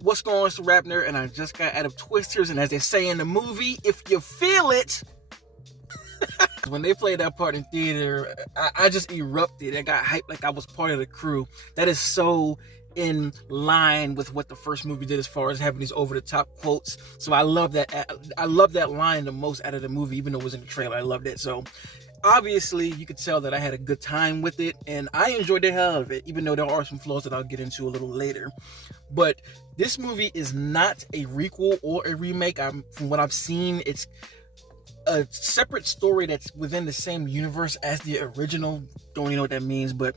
What's going on? It's the RapNerd, and I just got out of Twisters, and as they say in the movie, if you feel it, when they played that part in theater, I just erupted. I got hyped like I was part of the crew. That is so in line with what the first movie did as far as having these over-the-top quotes. So I love that. I love that line the most out of the movie, even though it was in the trailer. I loved it. So obviously, you could tell that I had a good time with it, and I enjoyed the hell out of it, even though there are some flaws that I'll get into a little later. But this movie is not a requel or a remake. From what I've seen, it's a separate story that's within the same universe as the original. Don't really know what that means, but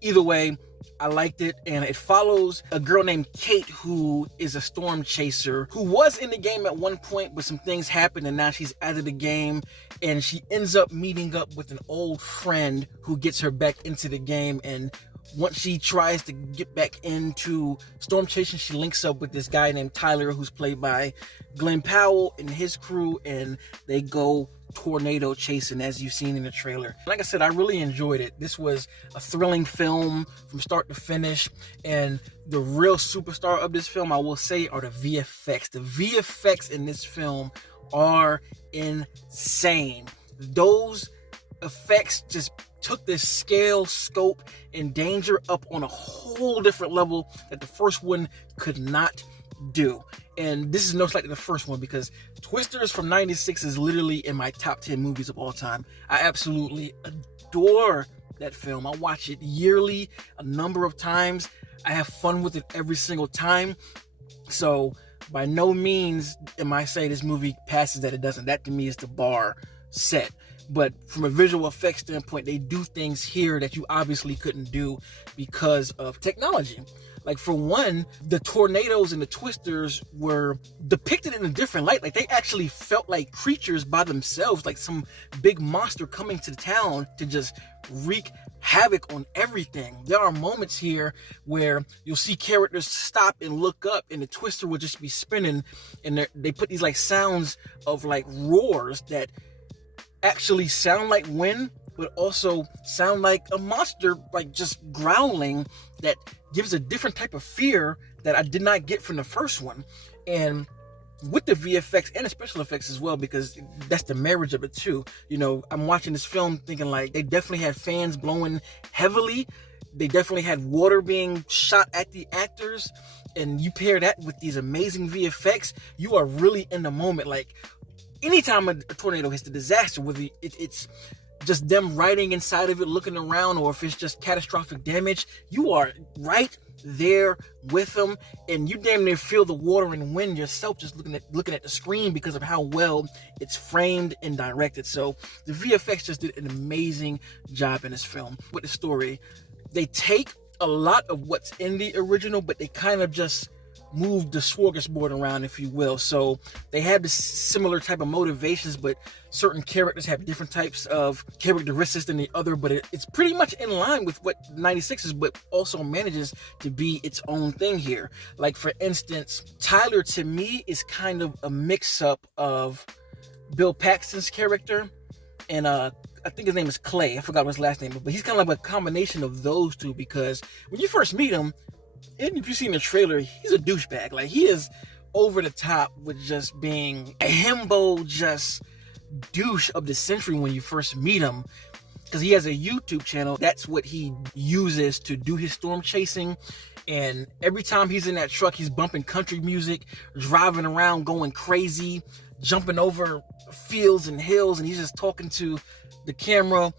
either way, I liked it, and it follows a girl named Kate who is a storm chaser who was in the game at one point, but some things happened and now she's out of the game, and she ends up meeting up with an old friend who gets her back into the game. And once she tries to get back into storm chasing, she links up with this guy named Tyler, who's played by Glenn Powell, and his crew, and they go tornado chasing, as you've seen in the trailer. Like I said, I really enjoyed it. This was a thrilling film from start to finish, and the real superstar of this film, I will say, are the VFX. The VFX in this film are insane. Those effects just took this scale, scope, and danger up on a whole different level that the first one could not do. And this is no slight to the first one, because Twisters from '96 is literally in my top 10 movies of all time. I absolutely adore that film. I watch it yearly a number of times. I have fun with it every single time. So by no means am I saying this movie passes that. It doesn't. That to me is the bar set. But from a visual effects standpoint, they do things here that you obviously couldn't do because of technology. Like, for one, the tornadoes and the twisters were depicted in a different light. Like, they actually felt like creatures by themselves, like some big monster coming to the town to just wreak havoc on everything. There are moments here where you'll see characters stop and look up, and the twister will just be spinning, and they put these like sounds of like roars that actually sound like wind, but also sound like a monster, like just growling, that gives a different type of fear that I did not get from the first one. And with the VFX and the special effects as well, because that's the marriage of it too. You know, I'm watching this film thinking like they definitely had fans blowing heavily. They definitely had water being shot at the actors. And you pair that with these amazing VFX, you are really in the moment. Like, anytime a tornado hits the disaster, whether it's just them riding inside of it, looking around, or if it's just catastrophic damage, you are right there with them, and you damn near feel the water and wind yourself just looking at the screen because of how well it's framed and directed. So the VFX just did an amazing job in this film. With the story, they take a lot of what's in the original, but they kind of just move the smorgasbord around, if you will. So they have this similar type of motivations, but certain characters have different types of characteristics than the other, but it's pretty much in line with what 96 is, but also manages to be its own thing here. Like, for instance, Tyler to me is kind of a mix-up of Bill Paxton's character and I think his name is Clay. I forgot his last name, but he's kind of like a combination of those two, because when you first meet him, and if you've seen the trailer, he's a douchebag. Like, he is over the top with just being a himbo, just douche of the century when you first meet him, because he has a YouTube channel. That's what he uses to do his storm chasing. And every time he's in that truck, he's bumping country music, driving around, going crazy, jumping over fields and hills, and he's just talking to the camera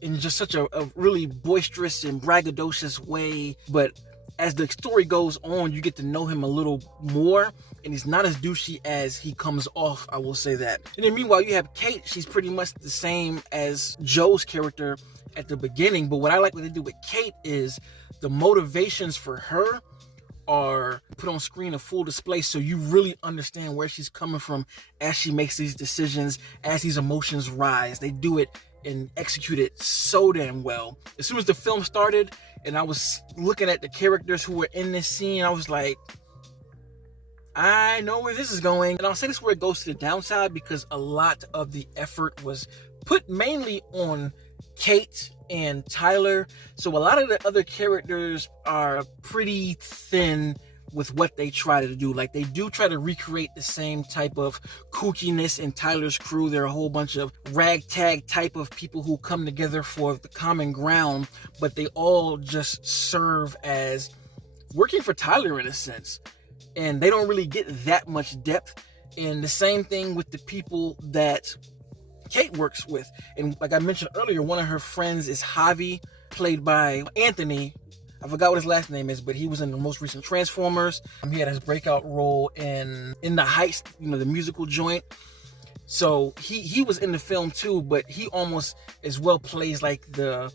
in just such a really boisterous and braggadocious way. But as the story goes on, you get to know him a little more, and he's not as douchey as he comes off, I will say that. And then meanwhile, you have Kate. She's pretty much the same as Joe's character at the beginning, but what I like what they do with Kate is the motivations for her are put on screen in full display, so you really understand where she's coming from as she makes these decisions, as these emotions rise. They do it and execute it so damn well. As soon as the film started and I was looking at the characters who were in this scene, I was like, I know where this is going. And I'll say this where it goes to the downside, because a lot of the effort was put mainly on Kate and Tyler. So a lot of the other characters are pretty thin with what they try to do. Like, they do try to recreate the same type of kookiness in Tyler's Crew. There are a whole bunch of ragtag type of people who come together for the common ground, but they all just serve as working for Tyler in a sense. And they don't really get that much depth. And the same thing with the people that Kate works with. And like I mentioned earlier, one of her friends is Javi, played by Anthony. I forgot what his last name is, but he was in the most recent Transformers. He had his breakout role in the Heist, the musical joint. So he was in the film too, but he almost as well plays like the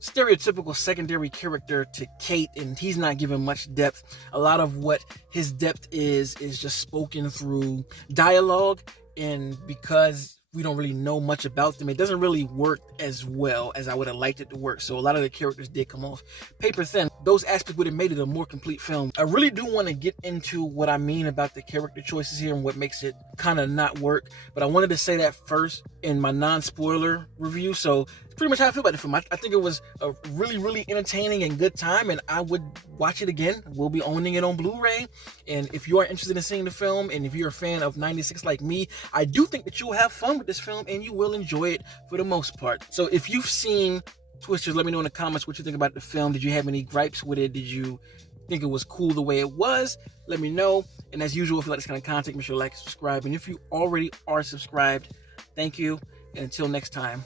stereotypical secondary character to Kate, and he's not given much depth. A lot of what his depth is just spoken through dialogue, and because we don't really know much about them, it doesn't really work as well as I would have liked it to work. So a lot of the characters did come off paper thin. Those aspects would have made it a more complete film. I really do want to get into what I mean about the character choices here and what makes it kind of not work, but I wanted to say that first in my non-spoiler review. So pretty much how I feel about the film. I think it was a really, really entertaining and good time, and I would watch it again. We'll be owning it on Blu-ray, and if you are interested in seeing the film, and if you're a fan of 96 like me, I do think that you'll have fun with this film, and you will enjoy it for the most part. So if you've seen Twisters, let me know in the comments what you think about the film. Did you have any gripes with it? Did you think it was cool the way it was? Let me know. And as usual, if you like this kind of content, make sure to like and subscribe. And if you already are subscribed, thank you. And until next time,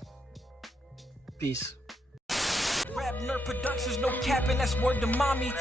peace. RapNerd Productions, no capping, that's word to mommy.